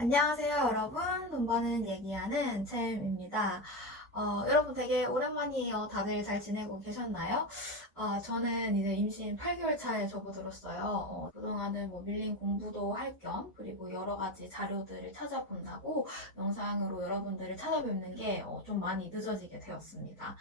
안녕하세요, 여러분. 돈 버는 얘기하는 챔입니다. 여러분 되게 오랜만이에요. 다들 잘 지내고 계셨나요? 저는 이제 임신 8개월 차에 접어들었어요. 그동안은 뭐 밀린 공부도 할 겸, 그리고 여러 가지 자료들을 찾아본다고 영상으로 여러분들을 찾아뵙는 게 좀 많이 늦어지게 되었습니다.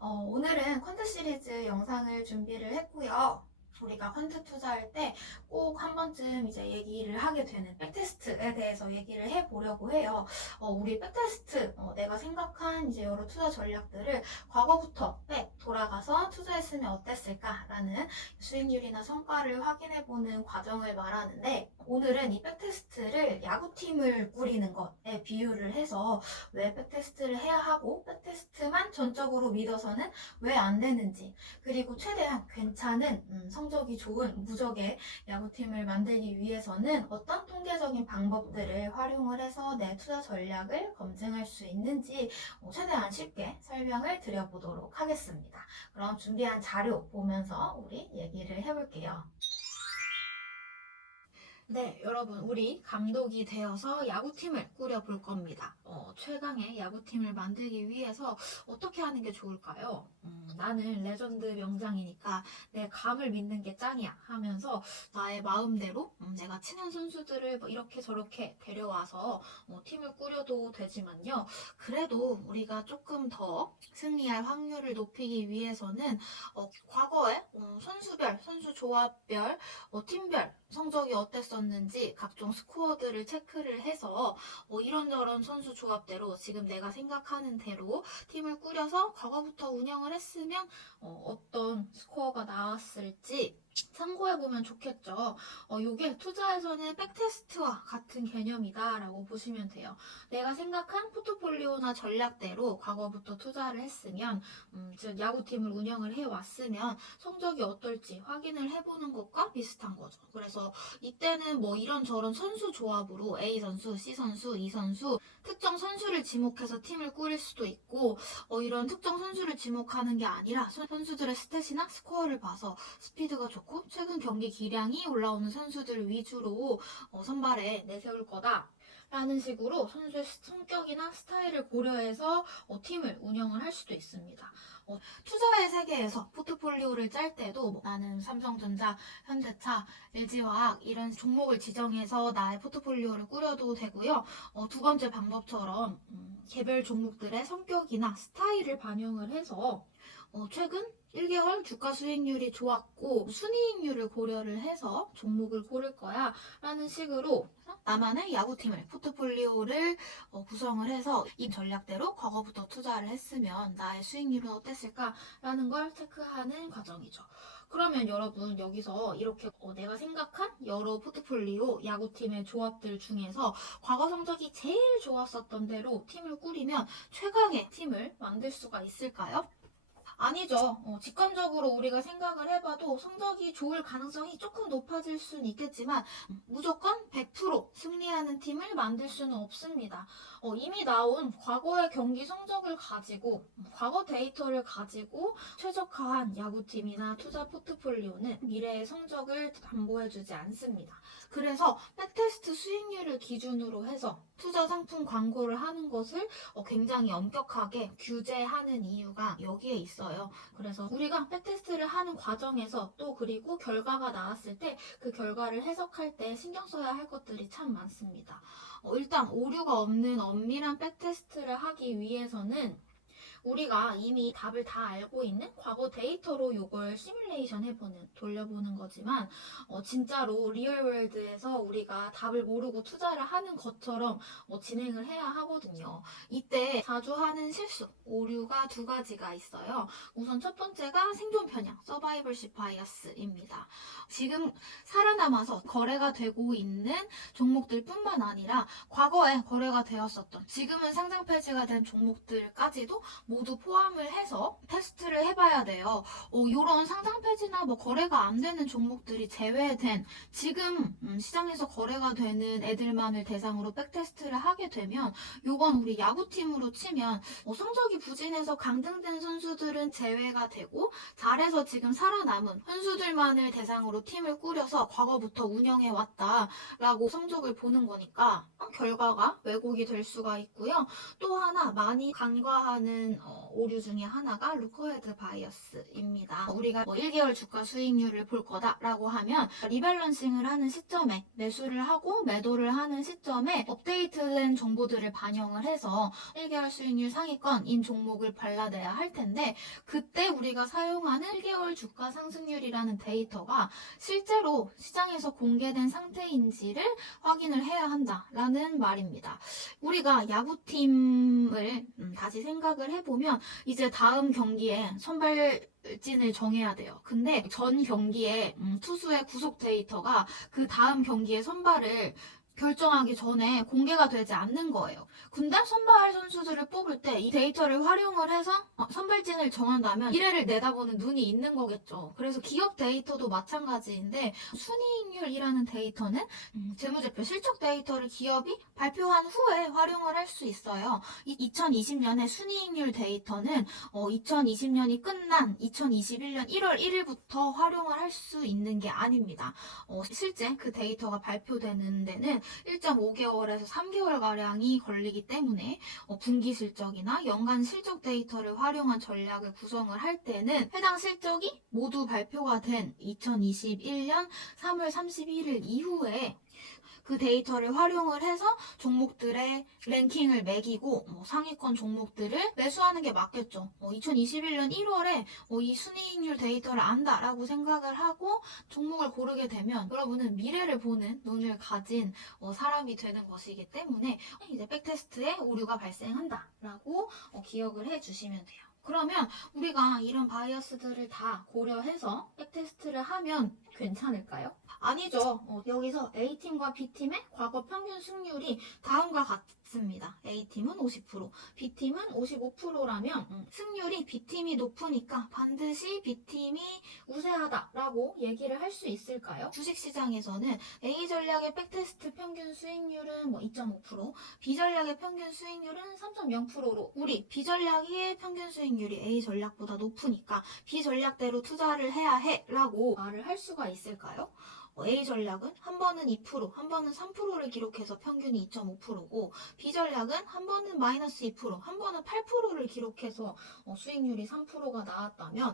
오늘은 컨텐츠 시리즈 영상을 준비를 했고요. 우리가 펀드 투자할 때 꼭 한 번쯤 이제 얘기를 하게 되는 백테스트에 대해서 얘기를 해보려고 해요. 우리 백테스트, 내가 생각한 이제 여러 투자 전략들을 과거부터 돌아가서 투자했으면 어땠을까라는 수익률이나 성과를 확인해보는 과정을 말하는데, 오늘은 이 백테스트를 야구팀을 꾸리는 것에 비유를 해서 왜 백테스트를 해야 하고 백테스트만 전적으로 믿어서는 왜 안 되는지, 그리고 최대한 괜찮은 성적이 좋은 무적의 야구팀을 만들기 위해서는 어떤 통계적인 방법들을 활용을 해서 내 투자 전략을 검증할 수 있는지 최대한 쉽게 설명을 드려보도록 하겠습니다. 그럼 준비한 자료 보면서 우리 얘기를 해볼게요. 네, 여러분, 우리 감독이 되어서 야구팀을 꾸려볼 겁니다. 최강의 야구팀을 만들기 위해서 어떻게 하는 게 좋을까요? 나는 레전드 명장이니까 내 감을 믿는 게 짱이야 하면서 나의 마음대로 내가 친한 선수들을 뭐 이렇게 저렇게 데려와서 팀을 꾸려도 되지만요. 그래도 우리가 조금 더 승리할 확률을 높이기 위해서는 과거에 선수별, 선수 조합별, 팀별 성적이 어땠었는지 각종 스코어들을 체크를 해서 이런저런 선수 조합대로 지금 내가 생각하는 대로 팀을 꾸려서 과거부터 운영을 했으면 어떤 스코어가 나왔을지 참고해보면 좋겠죠. 이게 투자에서는 백테스트와 같은 개념이다라고 보시면 돼요. 내가 생각한 포트폴리오나 전략대로 과거부터 투자를 했으면, 즉 야구팀을 운영을 해왔으면 성적이 어떨지 확인을 해보는 것과 비슷한 거죠. 그래서 이때는 뭐 이런저런 선수 조합으로 A 선수, C 선수, E 선수, 특정 선수를 지목해서 팀을 꾸릴 수도 있고, 이런 특정 선수를 지목하는 게 아니라 선수들의 스탯이나 스코어를 봐서 스피드가 좋고 최근 경기 기량이 올라오는 선수들 위주로 선발에 내세울 거다. 라는 식으로 선수의 성격이나 스타일을 고려해서 팀을 운영을 할 수도 있습니다. 투자의 세계에서 포트폴리오를 짤 때도 나는 삼성전자, 현대차, LG화학 이런 종목을 지정해서 나의 포트폴리오를 꾸려도 되고요. 두 번째 방법처럼 개별 종목들의 성격이나 스타일을 반영을 해서 최근 1개월 주가 수익률이 좋았고 순이익률을 고려를 해서 종목을 고를 거야 라는 식으로 나만의 야구팀을 포트폴리오를 구성을 해서 이 전략대로 과거부터 투자를 했으면 나의 수익률은 어땠을까 라는 걸 체크하는 과정이죠. 그러면 여러분 여기서 이렇게 내가 생각한 여러 포트폴리오 야구팀의 조합들 중에서 과거 성적이 제일 좋았었던 대로 팀을 꾸리면 최강의 팀을 만들 수가 있을까요? 아니죠. 직관적으로 우리가 생각을 해봐도 성적이 좋을 가능성이 조금 높아질 수는 있겠지만 무조건 100% 승리하는 팀을 만들 수는 없습니다. 이미 나온 과거의 경기 성적을 가지고 과거 데이터를 가지고 최적화한 야구팀이나 투자 포트폴리오는 미래의 성적을 담보해주지 않습니다. 그래서 백테스트 수익률을 기준으로 해서 투자 상품 광고를 하는 것을 굉장히 엄격하게 규제하는 이유가 여기에 있어요. 그래서 우리가 백테스트를 하는 과정에서 또 그리고 결과가 나왔을 때 그 결과를 해석할 때 신경 써야 할 것들이 참 많습니다. 일단 오류가 없는 엄밀한 백테스트를 하기 위해서는 우리가 이미 답을 다 알고 있는 과거 데이터로 이걸 시뮬레이션 해보는, 돌려보는 거지만 진짜로 리얼월드에서 우리가 답을 모르고 투자를 하는 것처럼 진행을 해야 하거든요. 이때 자주 하는 실수, 오류가 두 가지가 있어요. 우선 첫 번째가 생존 편향, 서바이벌십 바이어스입니다. 지금 살아남아서 거래가 되고 있는 종목들 뿐만 아니라 과거에 거래가 되었었던, 지금은 상장 폐지가 된 종목들까지도 모두 포함을 해서 테스트를 해봐야 돼요. 이런 상장 폐지나 뭐 거래가 안 되는 종목들이 제외된 지금 시장에서 거래가 되는 애들만을 대상으로 백테스트를 하게 되면 요번 우리 야구팀으로 치면 성적이 부진해서 강등된 선수들은 제외가 되고 잘해서 지금 살아남은 선수들만을 대상으로 팀을 꾸려서 과거부터 운영해 왔다라고 성적을 보는 거니까 결과가 왜곡이 될 수가 있고요. 또 하나 많이 간과하는 오류 중에 하나가 루커헤드 바이어스입니다. 우리가 1개월 주가 수익률을 볼 거다라고 하면 리밸런싱을 하는 시점에 매수를 하고 매도를 하는 시점에 업데이트된 정보들을 반영을 해서 1개월 수익률 상위권인 종목을 발라내야 할 텐데 그때 우리가 사용하는 1개월 주가 상승률이라는 데이터가 실제로 시장에서 공개된 상태인지를 확인을 해야 한다라는 말입니다. 우리가 야구팀을 다시 생각을 해보면 이제 다음 경기에 선발진을 정해야 돼요. 근데 전 경기에 투수의 구속 데이터가 그 다음 경기의 선발을 결정하기 전에 공개가 되지 않는 거예요. 근데 선발 선수들을 뽑을 때 이 데이터를 활용을 해서 선발진을 정한다면 미래를 내다보는 눈이 있는 거겠죠. 그래서 기업 데이터도 마찬가지인데 순이익률이라는 데이터는 재무제표 실적 데이터를 기업이 발표한 후에 활용을 할 수 있어요. 2020년의 순이익률 데이터는 2020년이 끝난 2021년 1월 1일부터 활용을 할 수 있는 게 아닙니다. 실제 그 데이터가 발표되는 데는 1.5개월에서 3개월가량이 걸리기 때문에 분기 실적이나 연간 실적 데이터를 활용한 전략을 구성을 할 때는 해당 실적이 모두 발표가 된 2021년 3월 31일 이후에 그 데이터를 활용을 해서 종목들의 랭킹을 매기고 상위권 종목들을 매수하는 게 맞겠죠. 2021년 1월에 이 순이익률 데이터를 안다라고 생각을 하고 종목을 고르게 되면 여러분은 미래를 보는 눈을 가진 사람이 되는 것이기 때문에 이제 백테스트에 오류가 발생한다라고 기억을 해주시면 돼요. 그러면 우리가 이런 바이어스들을 다 고려해서 백테스트를 하면 괜찮을까요? 아니죠. 여기서 A팀과 B팀의 과거 평균 승률이 다음과 같습니다. A팀은 50%, B팀은 55%라면 승률이 B팀이 높으니까 반드시 B팀이 우세하다라고 얘기를 할 수 있을까요? 주식시장에서는 A전략의 백테스트 평균 수익률은 2.5%, B전략의 평균 수익률은 3.0%로 우리 B전략의 평균 수익률이 A전략보다 높으니까 B전략대로 투자를 해야 해 라고 말을 할 수가 있을까요? A전략은 한 번은 2%, 한 번은 3%를 기록해서 평균이 2.5%고 B전략은 한 번은 마이너스 2%, 한 번은 8%를 기록해서 수익률이 3%가 나왔다면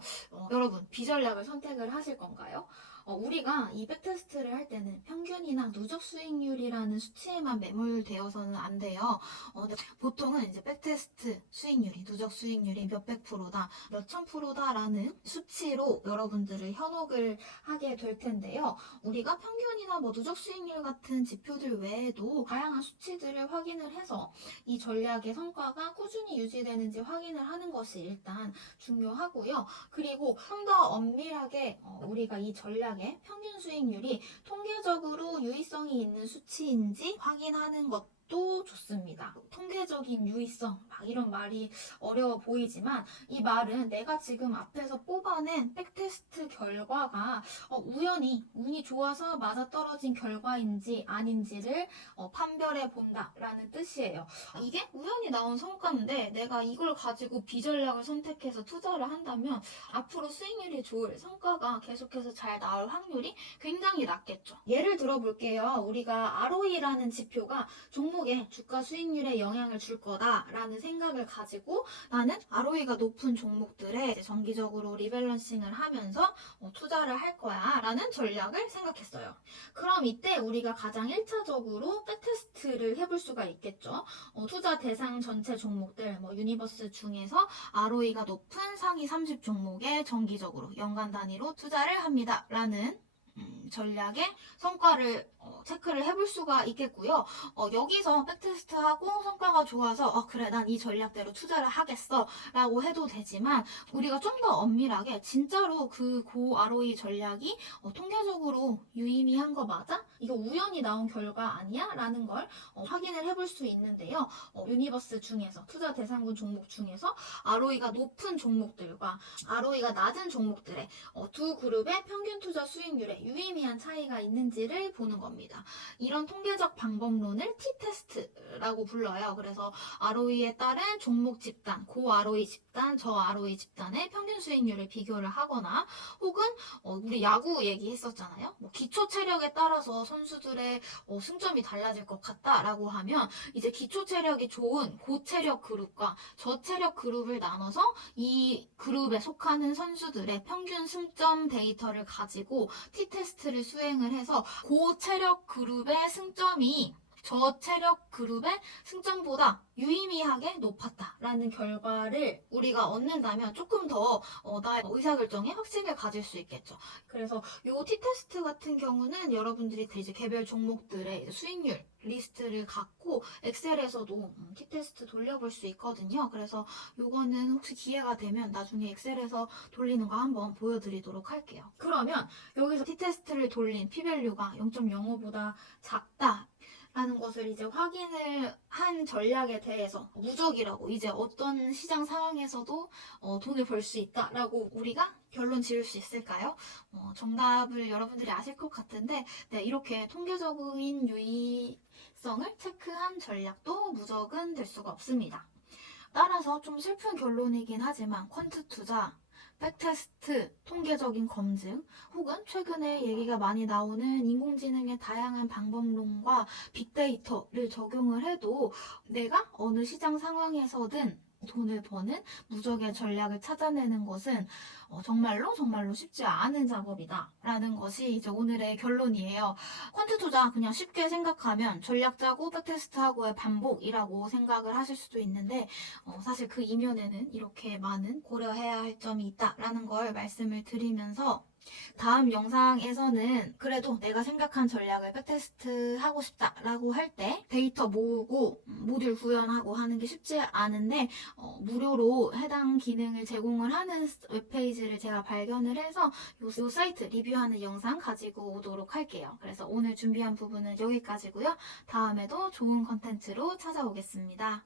여러분 B전략을 선택을 하실 건가요? 우리가 이 백테스트를 할 때는 평균이나 누적 수익률이라는 수치에만 매몰되어서는 안 돼요. 근데 보통은 이제 백테스트 수익률이, 누적 수익률이 몇백 프로다, 몇천 프로다라는 수치로 여러분들을 현혹을 하게 될 텐데요. 우리가 평균이나 누적 수익률 같은 지표들 외에도 다양한 수치들을 확인을 해서 이 전략의 성과가 꾸준히 유지되는지 확인을 하는 것이 일단 중요하고요. 그리고 좀 더 엄밀하게 우리가 이 전략의 평균 수익률이 통계적으로 유의성이 있는 수치인지 확인하는 것도 좋습니다. 통계적인 유의성, 이런 말이 어려워 보이지만 이 말은 내가 지금 앞에서 뽑아낸 백테스트 결과가 우연히 운이 좋아서 맞아떨어진 결과인지 아닌지를 판별해 본다라는 뜻이에요. 이게 우연히 나온 성과인데 내가 이걸 가지고 B전략을 선택해서 투자를 한다면 앞으로 수익률이 좋을 성과가 계속해서 잘 나올 확률이 굉장히 낮겠죠. 예를 들어 볼게요. 우리가 ROE라는 지표가 종목의 주가 수익률에 영향을 줄 거다라는 생각을 가지고 나는 ROE가 높은 종목들에 정기적으로 리밸런싱을 하면서 투자를 할 거야 라는 전략을 생각했어요. 그럼 이때 우리가 가장 1차적으로 백테스트를 해볼 수가 있겠죠. 투자 대상 전체 종목들 유니버스 중에서 ROE가 높은 상위 30 종목에 정기적으로 연간 단위로 투자를 합니다 라는 전략의 성과를 체크를 해볼 수가 있겠고요. 여기서 백테스트하고 성과가 좋아서 그래 난 이 전략대로 투자를 하겠어 라고 해도 되지만 우리가 좀 더 엄밀하게 진짜로 그 고 ROE 전략이 통계적으로 유의미한 거 맞아? 이거 우연히 나온 결과 아니야? 라는 걸 확인을 해볼 수 있는데요. 유니버스 중에서 투자 대상군 종목 중에서 ROE가 높은 종목들과 ROE가 낮은 종목들의 두 그룹의 평균 투자 수익률에 유의미한 차이가 있는지를 보는 겁니다. 이런 통계적 방법론을 T테스트라고 불러요. 그래서 ROE에 따른 종목 집단, 고 ROE 집단, 저 ROE 집단의 평균 수익률을 비교를 하거나 혹은 우리 야구 얘기했었잖아요. 기초 체력에 따라서 선수들의 승점이 달라질 것 같다라고 하면 이제 기초 체력이 좋은 고체력 그룹과 저체력 그룹을 나눠서 이 그룹에 속하는 선수들의 평균 승점 데이터를 가지고 T테스트를 수행을 해서 고체력 그룹의 승점이 저체력 그룹의 승점보다 유의미하게 높았다라는 결과를 우리가 얻는다면 조금 더 나의 의사결정에 확신을 가질 수 있겠죠. 그래서 이 T테스트 같은 경우는 여러분들이 이제 개별 종목들의 이제 수익률 리스트를 갖고 엑셀에서도 T테스트 돌려볼 수 있거든요. 그래서 이거는 혹시 기회가 되면 나중에 엑셀에서 돌리는 거 한번 보여드리도록 할게요. 그러면 여기서 T테스트를 돌린 P밸류가 0.05보다 작다 라는 것을 이제 확인을 한 전략에 대해서 무적이라고 이제 어떤 시장 상황에서도 돈을 벌 수 있다라고 우리가 결론 지을 수 있을까요? 정답을 여러분들이 아실 것 같은데 네, 이렇게 통계적인 유의성을 체크한 전략도 무적은 될 수가 없습니다. 따라서 좀 슬픈 결론이긴 하지만 퀀트 투자, 백테스트, 통계적인 검증, 혹은 최근에 얘기가 많이 나오는 인공지능의 다양한 방법론과 빅데이터를 적용을 해도 내가 어느 시장 상황에서든 돈을 버는 무적의 전략을 찾아내는 것은 정말로 쉽지 않은 작업이다 라는 것이 이제 오늘의 결론이에요. 퀀트 투자 그냥 쉽게 생각하면 전략 짜고 백테스트하고의 반복이라고 생각을 하실 수도 있는데 사실 그 이면에는 이렇게 많은 고려해야 할 점이 있다라는 걸 말씀을 드리면서 다음 영상에서는 그래도 내가 생각한 전략을 백테스트 하고 싶다라고 할 때 데이터 모으고 모듈 구현하고 하는 게 쉽지 않은데 무료로 해당 기능을 제공을 하는 웹페이지를 제가 발견을 해서 이 사이트 리뷰하는 영상 가지고 오도록 할게요. 그래서 오늘 준비한 부분은 여기까지고요. 다음에도 좋은 컨텐츠로 찾아오겠습니다.